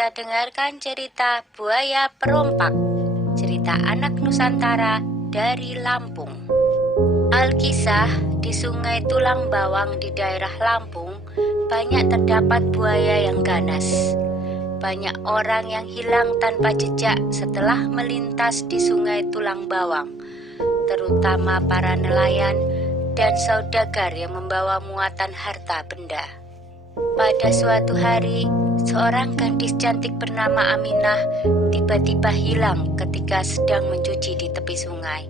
kita dengarkan cerita Buaya Perompak, cerita anak Nusantara dari Lampung. Alkisah, di Sungai Tulang Bawang di daerah Lampung, banyak terdapat buaya yang ganas. Banyak orang yang hilang tanpa jejak setelah melintas di Sungai Tulang Bawang, terutama para nelayan dan saudagar yang membawa muatan harta benda. Pada suatu hari, seorang gadis cantik bernama Aminah tiba-tiba hilang ketika sedang mencuci di tepi sungai.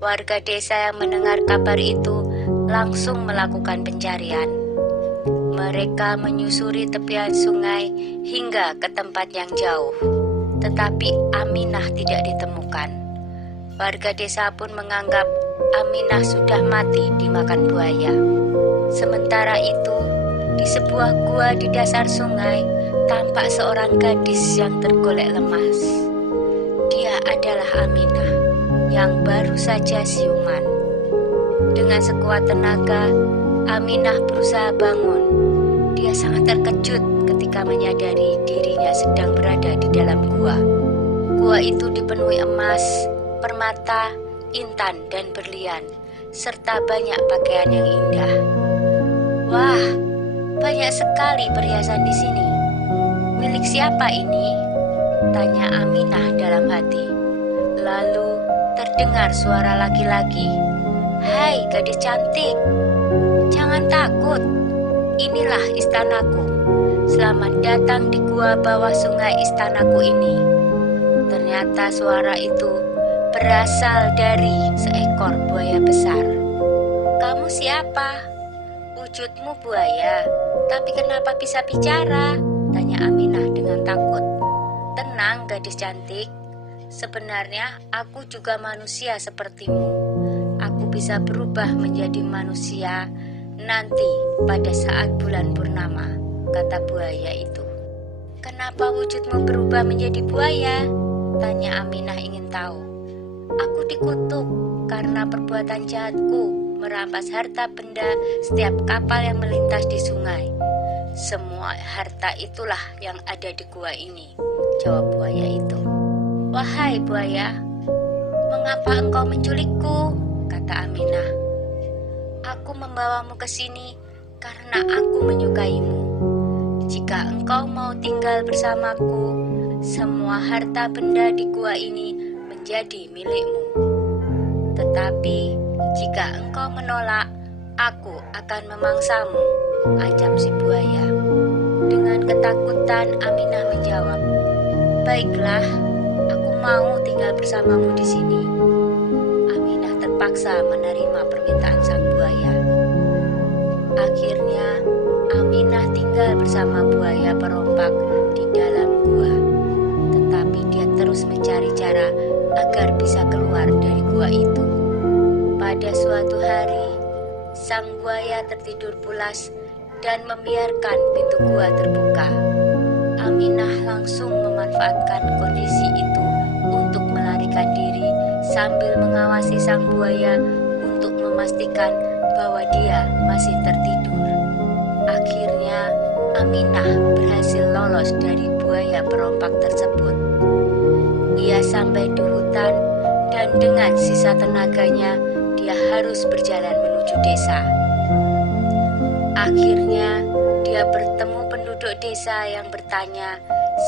Warga desa yang mendengar kabar itu langsung melakukan pencarian. Mereka menyusuri tepian sungai hingga ke tempat yang jauh, tetapi Aminah tidak ditemukan. Warga desa pun menganggap Aminah sudah mati dimakan buaya. Sementara itu, di sebuah gua di dasar sungai, tampak seorang gadis yang tergolek lemas. Dia adalah Aminah yang baru saja siuman. Dengan sekuat tenaga, Aminah berusaha bangun. Dia sangat terkejut ketika menyadari dirinya sedang berada di dalam gua. Gua itu dipenuhi emas, permata, intan, dan berlian, serta banyak pakaian yang indah. Wah, banyak sekali perhiasan di sini. Milik siapa ini? Tanya Aminah dalam hati. Lalu terdengar suara laki-laki. Hai gadis cantik, jangan takut. Inilah istanaku. Selamat datang di gua bawah sungai istanaku ini. Ternyata suara itu berasal dari seekor buaya besar. Kamu siapa? Wujudmu buaya, tapi kenapa bisa bicara? Tanya Aminah dengan takut. Tenang gadis cantik, sebenarnya aku juga manusia sepertimu. Aku bisa berubah menjadi manusia nanti pada saat bulan purnama, kata buaya itu. Kenapa wujudmu berubah menjadi buaya? Tanya Aminah ingin tahu. Aku dikutuk karena perbuatan jahatku merampas harta benda setiap kapal yang melintas di sungai. Semua harta itulah yang ada di gua ini, jawab buaya itu. Wahai buaya, mengapa engkau menculikku? Kata Aminah. Aku membawamu ke sini karena aku menyukaimu. Jika engkau mau tinggal bersamaku, semua harta benda di gua ini menjadi milikmu. Tetapi jika engkau menolak, aku akan memangsamu, ancam si buaya. Dengan ketakutan Aminah menjawab, baiklah, aku mau tinggal bersamamu di sini. Aminah terpaksa menerima permintaan sang buaya. Akhirnya Aminah tinggal bersama buaya perompak di dalam gua. Tetapi dia terus mencari cara agar bisa keluar dari gua itu. Pada suatu hari, sang buaya tertidur pulas dan membiarkan pintu gua terbuka. Aminah langsung memanfaatkan kondisi itu untuk melarikan diri sambil mengawasi sang buaya untuk memastikan bahwa dia masih tertidur. Akhirnya, Aminah berhasil lolos dari buaya perompak tersebut. Ia sampai di hutan dan dengan sisa tenaganya, dia harus berjalan menuju desa. Akhirnya, dia bertemu penduduk desa yang bertanya,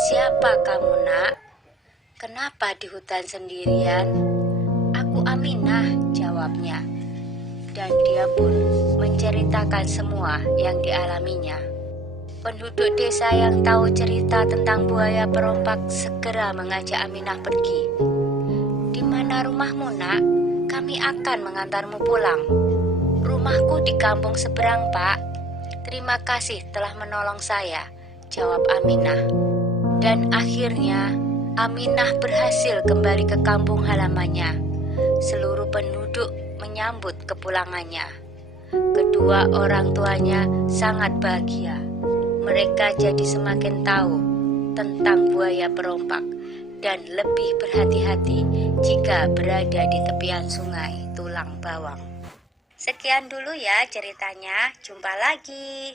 siapa kamu nak? Kenapa di hutan sendirian? Aku Aminah, jawabnya. Dan dia pun menceritakan semua yang dialaminya. Penduduk desa yang tahu cerita tentang buaya perompak segera mengajak Aminah pergi. Di mana rumahmu nak? Kami akan mengantarmu pulang. Rumahku di kampung seberang, Pak. Terima kasih telah menolong saya, jawab Aminah. Dan akhirnya, Aminah berhasil kembali ke kampung halamannya. Seluruh penduduk menyambut kepulangannya. Kedua orang tuanya sangat bahagia. Mereka jadi semakin tahu tentang buaya perompak dan lebih berhati-hati jika berada di tepian sungai Tulang Bawang. Sekian dulu ya ceritanya, jumpa lagi.